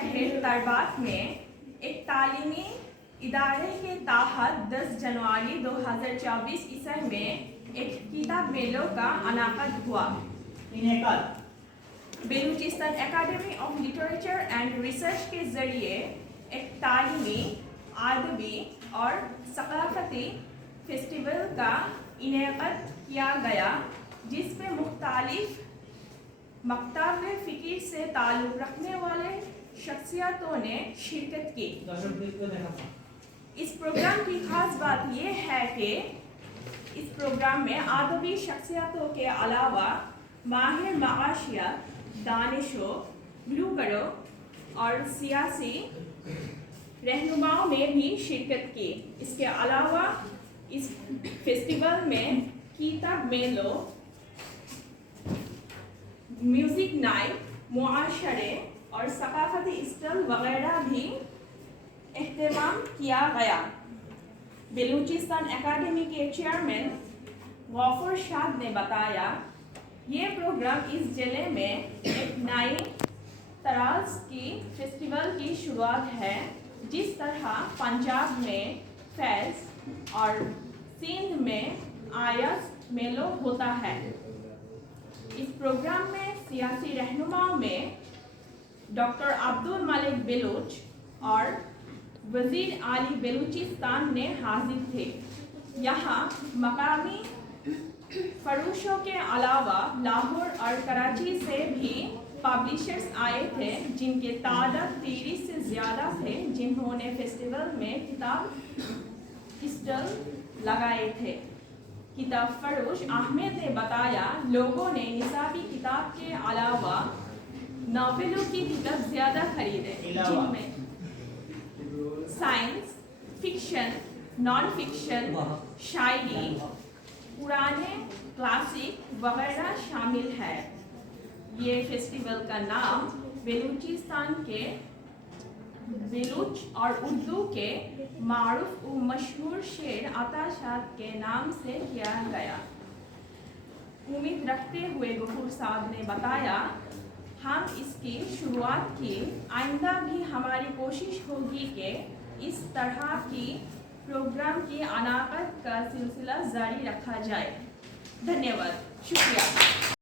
शहर तरबात में एक तालीमी इदारे के तहत 10 जनवरी 2024 ईस्वी में एक किताब मेलों का अनाकद हुआ। Balochistan academy of literature and research के जरिए एक तालीमी, अदबी और सकाफती फेस्टिवल का इनेक़ाद किया गया, जिसमें मुख्तलिफ मकतब फ़िक्र से ताल्लुक़ रखने वाले शख्सियतों ने शिरकत की। इस प्रोग्राम की ख़ास बात यह है कि इस प्रोग्राम में अदबी शख्सियतों के अलावा माहिर मआशियत, दानिशों, ब्लूगरों और सियासी रहनुमाओं ने भी शिरकत की। इसके अलावा इस फेस्टिवल में किताब मेलों, म्यूज़िक नाइट, मुआशरे और सकाफती स्टॉल वगैरह भी एहतमाम किया गया। बेलूचिस्तान एकेडमी के चेयरमैन गफूर शाद ने बताया, ये प्रोग्राम इस जिले में एक नई तराज की फेस्टिवल की शुरुआत है। जिस तरह पंजाब में फैज़ और सिंध में आयस मेलों होता है, इस प्रोग्राम में सियासी रहनुमाओं में डॉक्टर अब्दुल मलिक बलूच और वज़ीर आली बेलूचिस्तान ने हाजिर थे। यहाँ मकामी फरोशों के अलावा लाहौर और कराची से भी पब्लिशर्स आए थे, जिनके तादाद 30 से ज़्यादा थे, जिन्होंने फेस्टिवल में किताब स्टॉल लगाए थे। किताब फरोश अहमद ने बताया, लोगों ने निसाबी किताब के अलावा नावलों की किताब ज़्यादा खरीदे, जिनमें साइंस फिक्शन, नॉन फिक्शन, शायरी, पुराने क्लासिक वगैरह शामिल है। ये फेस्टिवल का नाम बेलूचिस्तान के बेलूच और उर्दू के मारूफ व मशहूर शेर अता शाह के नाम से किया गया। उम्मीद रखते हुए गफूर साहब ने बताया, हम इसकी शुरुआत की, आइंदा भी हमारी कोशिश होगी कि इस तरह की प्रोग्राम की अनाक़द का सिलसिला जारी रखा जाए। धन्यवाद, शुक्रिया।